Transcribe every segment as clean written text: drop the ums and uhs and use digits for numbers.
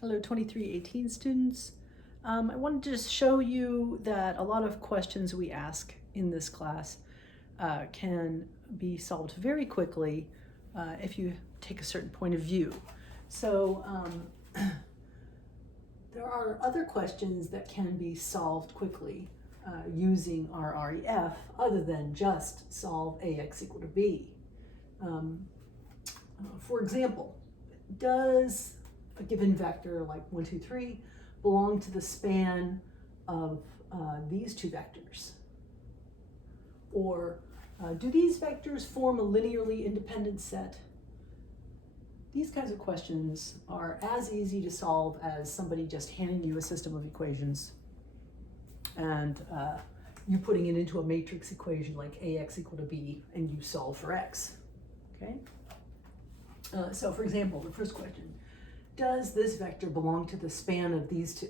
Hello 2318 students. I wanted to just show you that a lot of questions we ask in this class can be solved very quickly if you take a certain point of view. So there are other questions that can be solved quickly using our rref other than just solve ax equal to b. For example, does a given vector like 1, 2, 3 belong to the span of these two vectors? Or do these vectors form a linearly independent set? These kinds of questions are as easy to solve as somebody just handing you a system of equations and you putting it into a matrix equation like ax equal to b and you solve for x, okay? So for example, the first question, does this vector belong to the span of these two?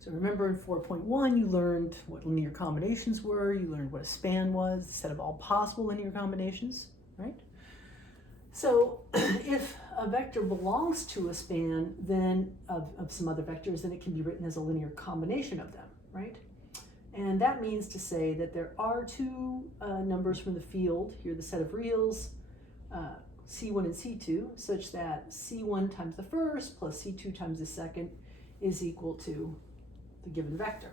So remember in 4.1 you learned what linear combinations were, you learned what a span was, the set of all possible linear combinations, right? So if a vector belongs to a span then of some other vectors, then it can be written as a linear combination of them, right? And that means to say that there are two numbers from the field, here the set of reals, C1 and C2, such that C1 times the first plus C2 times the second is equal to the given vector,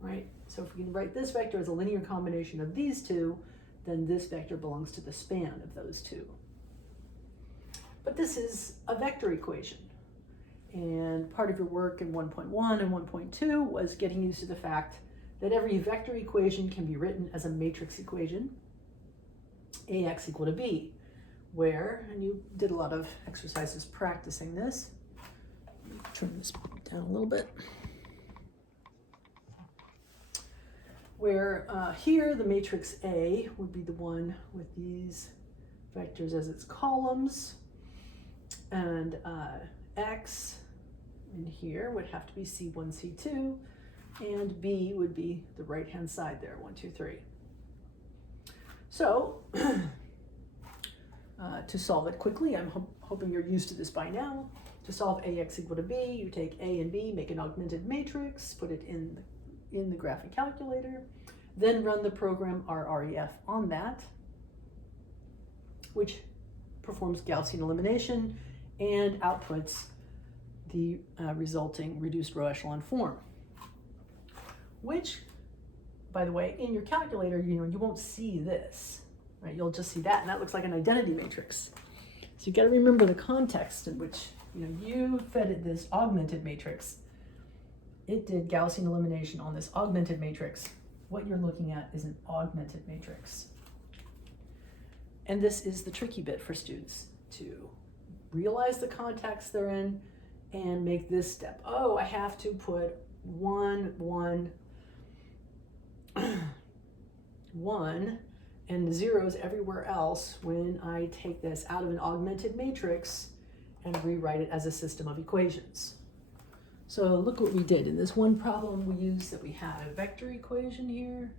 right? So if we can write this vector as a linear combination of these two, then this vector belongs to the span of those two. But this is a vector equation. And part of your work in 1.1 and 1.2 was getting used to the fact that every vector equation can be written as a matrix equation, ax equal to b, where, and you did a lot of exercises practicing this. Turn this down a little bit. Where here the matrix A would be the one with these vectors as its columns, and x in here would have to be C1, C2, and B would be the right-hand side there, 1, 2, 3. So to solve it quickly, I'm hoping you're used to this by now. To solve ax equal to b, you take a and b, make an augmented matrix, put it in the graphic calculator, then run the program rref on that, which performs Gaussian elimination and outputs the resulting reduced row echelon form, which, by the way, in your calculator, you won't see this, right? You'll just see that, and that looks like an identity matrix. So you got to remember the context in which you fed it this augmented matrix. It did Gaussian elimination on this augmented matrix. What you're looking at is an augmented matrix. And this is the tricky bit for students, to realize the context they're in and make this step. Oh, I have to put 1, 1, 1, and zeros everywhere else when I take this out of an augmented matrix and rewrite it as a system of equations. So look what we did. In this one problem we used that we had a vector equation here,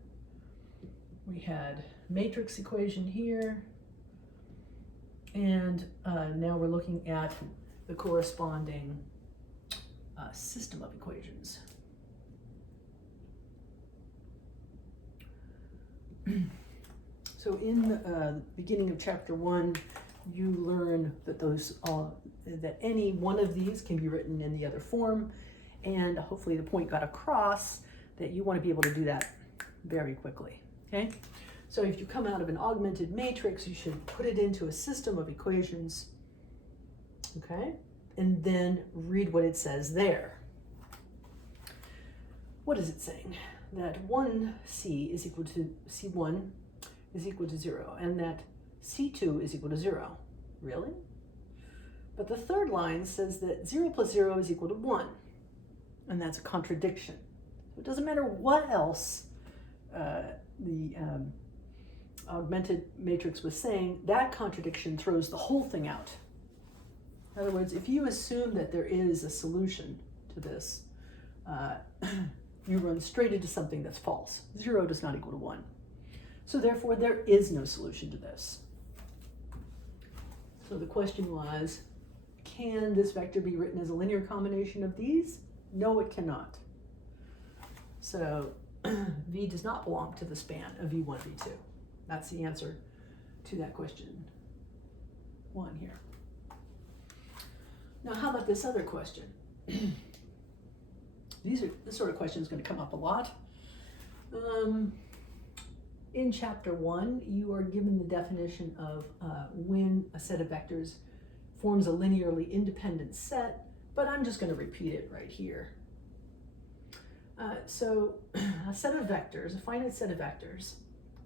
we had matrix equation here, and now we're looking at the corresponding system of equations. So in the beginning of chapter 1, you learn that that any one of these can be written in the other form, and hopefully the point got across that you want to be able to do that very quickly, okay? So if you come out of an augmented matrix, you should put it into a system of equations, okay? And then read what it says there. What is it saying? That 1c is equal to c1 is equal to 0, and that c2 is equal to 0. Really? But the third line says that 0 plus 0 is equal to 1, and that's a contradiction. So it doesn't matter what else the augmented matrix was saying, that contradiction throws the whole thing out. In other words, if you assume that there is a solution to this, you run straight into something that's false. 0 does not equal to 1. So therefore, there is no solution to this. So the question was, can this vector be written as a linear combination of these? No, it cannot. So V does not belong to the span of V1, V2. That's the answer to that question 1 here. Now, how about this other question? This sort of question is going to come up a lot. In chapter 1, you are given the definition of when a set of vectors forms a linearly independent set, but I'm just going to repeat it right here. So a set of vectors, a finite set of vectors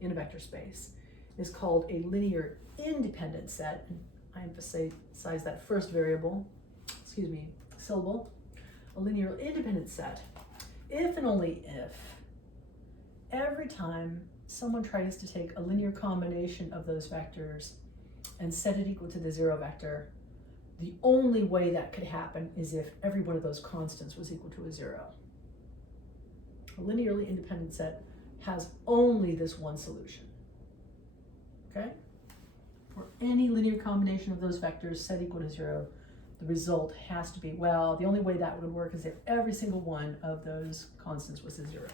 in a vector space, is called a linear independent set. And I emphasize that first syllable, a linear independent set, if and only if every time someone tries to take a linear combination of those vectors and set it equal to the 0 vector, the only way that could happen is if every one of those constants was equal to a 0. A linearly independent set has only this one solution, okay? For any linear combination of those vectors set equal to 0, the result has to be, well, the only way that would work is if every single one of those constants was a 0.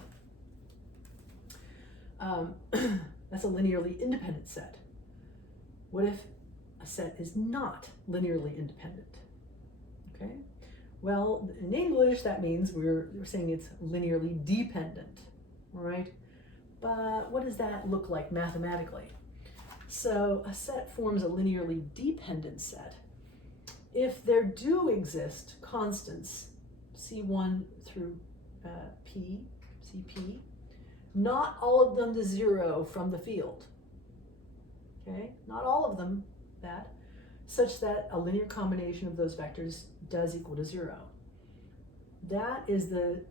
That's a linearly independent set. What if a set is not linearly independent? Okay. Well, in English, that means we're saying it's linearly dependent, all right? But what does that look like mathematically? So a set forms a linearly dependent set if there do exist constants, C1 through CP, not all of them to 0 from the field, okay? Not all of them such that a linear combination of those vectors does equal to 0. That is the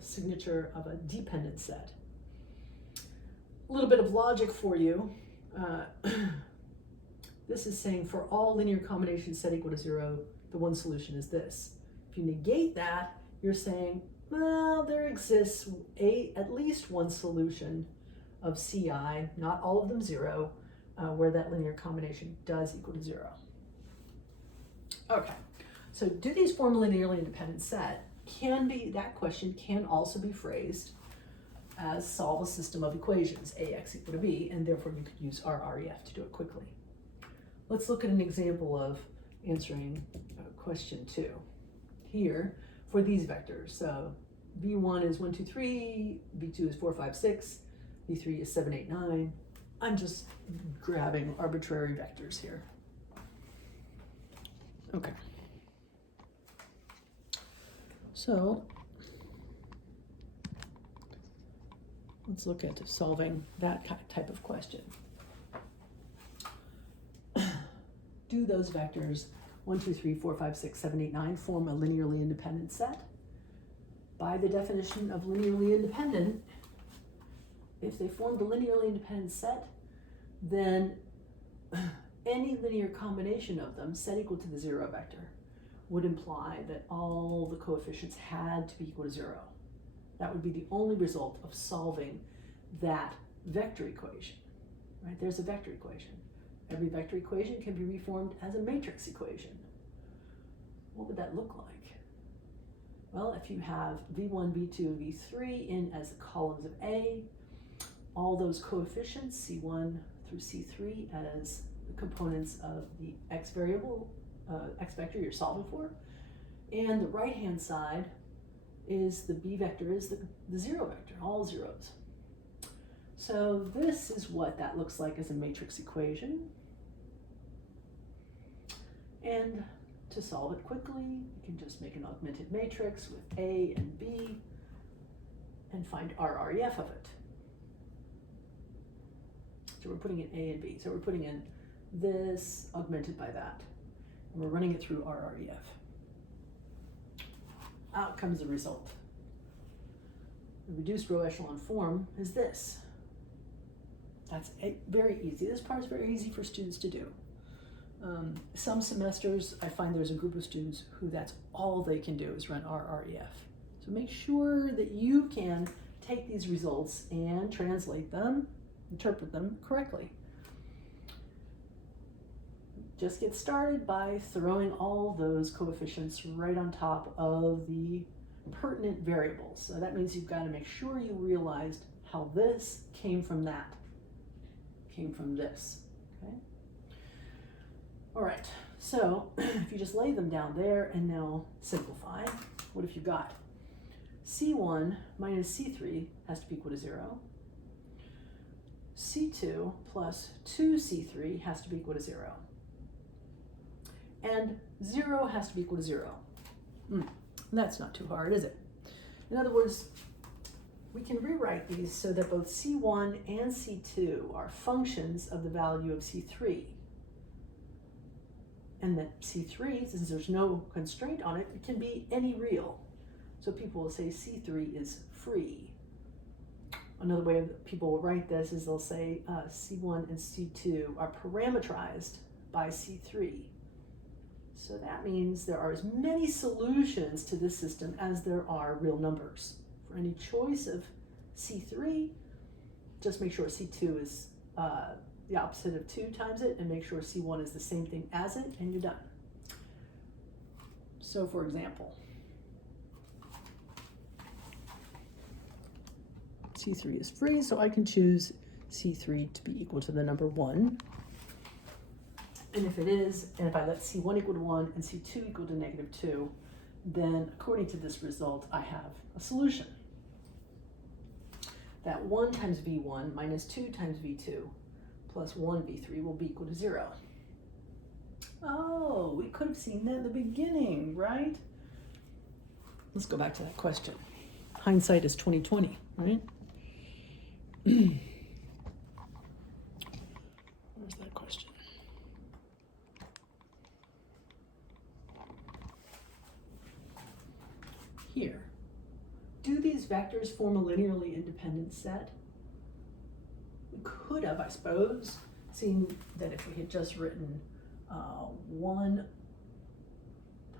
signature of a dependent set. A little bit of logic for you. This is saying for all linear combinations set equal to 0, the one solution is this. If you negate that, you're saying, well, there exists at least one solution of CI, not all of them 0, where that linear combination does equal to 0. Okay, so do these form a linearly independent set? That question can also be phrased as solve a system of equations, AX equal to B, and therefore you could use rref to do it quickly. Let's look at an example of answering question 2. Here, for these vectors, so V1 is 1, 2, 3, V2 is 4, 5, 6, V3 is 7, 8, 9. I'm just grabbing arbitrary vectors here. Okay. So let's look at solving that type of question. Do those vectors 1, 2, 3, 4, 5, 6, 7, 8, 9 form a linearly independent set? By the definition of linearly independent, if they formed a linearly independent set, then any linear combination of them set equal to the 0 vector would imply that all the coefficients had to be equal to 0. That would be the only result of solving that vector equation, right? There's a vector equation. Every vector equation can be reformed as a matrix equation. What would that look like? Well, if you have V1, V2, V3 in as the columns of A, all those coefficients, C1 through C3, as the components of the x variable, x vector you're solving for, and the right-hand side is the B vector is the 0 vector, all zeros. So this is what that looks like as a matrix equation. And to solve it quickly, you can just make an augmented matrix with A and B and find rref of it. So we're putting in A and B. So we're putting in this augmented by that. And we're running it through rref. Out comes the result. The reduced row echelon form is this. That's very easy. This part is very easy for students to do. Some semesters, I find there's a group of students who that's all they can do is run rref. So make sure that you can take these results and translate them, interpret them correctly. just get started by throwing all those coefficients right on top of the pertinent variables. So that means you've got to make sure you realized how this came from that, came from this, okay? All right, so if you just lay them down there and now simplify, what have you got? C1 minus C3 has to be equal to 0. C2 plus 2C3 has to be equal to 0. And 0 has to be equal to 0. That's not too hard, is it? In other words, we can rewrite these so that both C1 and C2 are functions of the value of C3. And that C3, since there's no constraint on it, it can be any real. So people will say C3 is free. Another way people will write this is they'll say C1 and C2 are parameterized by C3. So that means there are as many solutions to this system as there are real numbers. For any choice of C3, just make sure C2 is the opposite of 2 times it, and make sure C1 is the same thing as it, and you're done. So for example, C3 is free, so I can choose C3 to be equal to the number 1. And if it is, and if I let C1 equal to 1 and C2 equal to negative 2, then according to this result, I have a solution. That 1 times V1 minus 2 times V2 plus 1 V3 will be equal to 0. Oh, we could have seen that in the beginning, right? Let's go back to that question. Hindsight is 20/20, right? Where's that question? Here. Do these vectors form a linearly independent set? We could have, I suppose, seen that if we had just written 1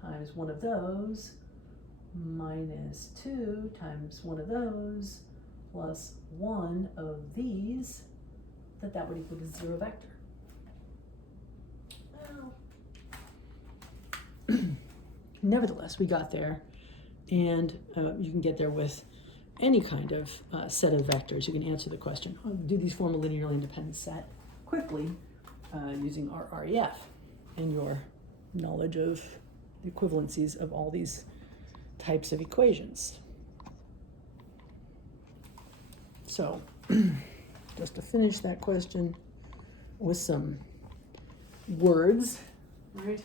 times one of those minus 2 times one of those plus 1 of these, that would equal to 0 vector. Well, nevertheless, we got there, and you can get there with any kind of set of vectors. You can answer the question, do these form a linearly independent set, quickly using rref and your knowledge of the equivalencies of all these types of equations. So, just to finish that question with some words, right?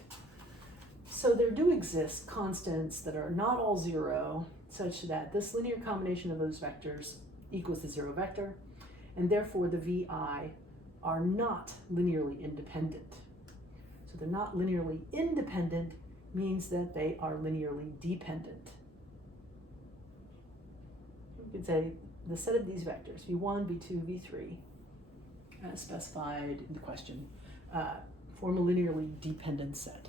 So there do exist constants that are not all 0, such that this linear combination of those vectors equals the 0 vector, and therefore the VI are not linearly independent. So they're not linearly independent means that they are linearly dependent. You could say the set of these vectors, V1, V2, V3, as specified in the question, form a linearly dependent set.